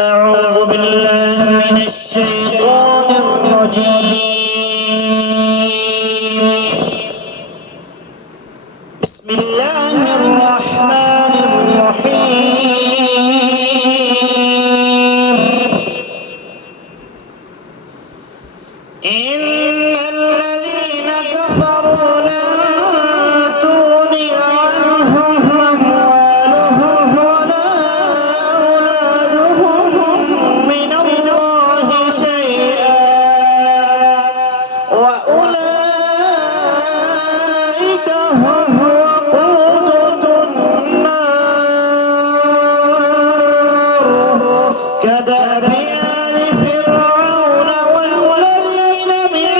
أعوذ بالله من الشيطان الرجيم. بسم الله الرحمن الرحيم. إن الذين كفروا لن تغني عنهم أموالهم ولا أولادهم من الله شيئا وأولئك هم وقود النار كدأب آل فرعون والذين من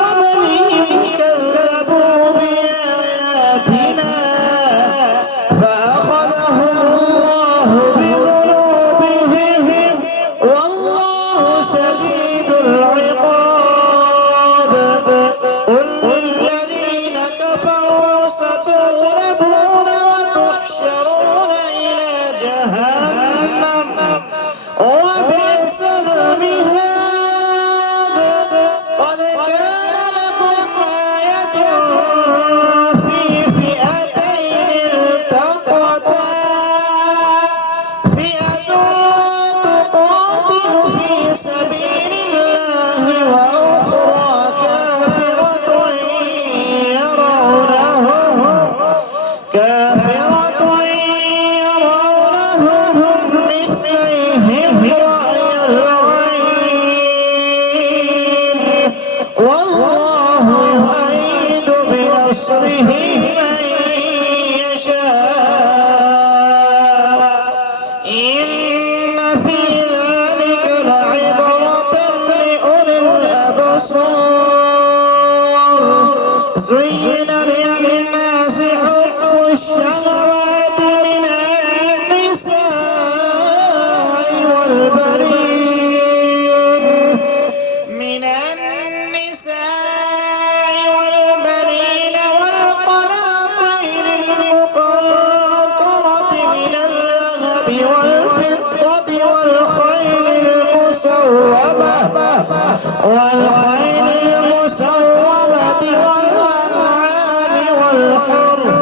قبلهم كذبوا بآياتنا فأخذهم الله بذنوبهم والله شديد العقاب. قل للذين كفروا ستغلبون وتحشرون إلى جهنم وبئس المهاد. قد كان لكم آية في فئتين التقتا فئة تقاتل في سبيل الله وأخرى كافرة يرونهم مثليهم رأي العين والله يؤيد بنصره من يشاء. إن في ذلك لعبرة لأولي الأبصار. زين للناس حب الشهوات من النساء والبنين والقناطير المقنطرة من الذهب والفضة والخيل المسومة والأنعام والحرث.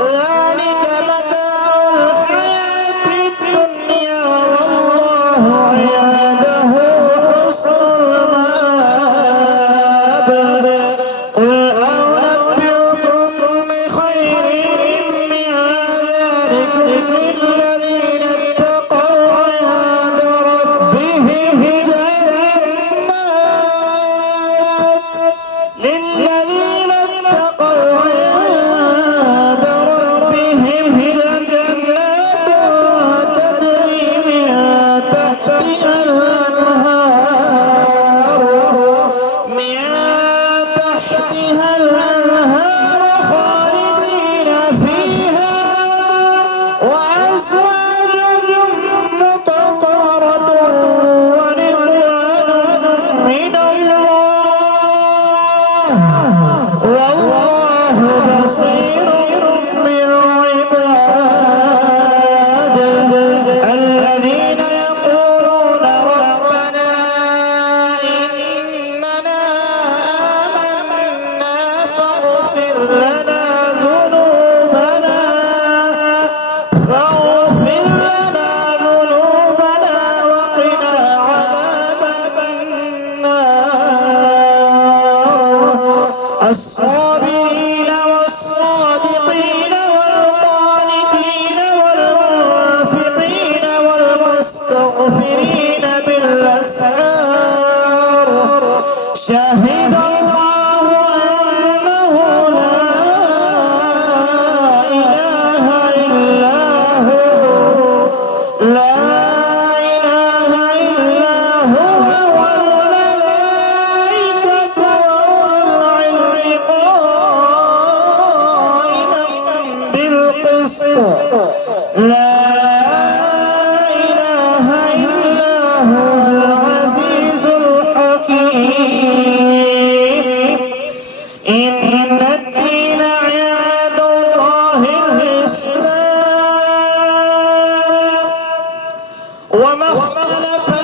ذلك متاع الحياة الدنيا والله عنده حسن المآب. قل أنبئكم بخير من ذلكم للذين اتقوا عند ربهم جنات تجري من تحتها وما اختلف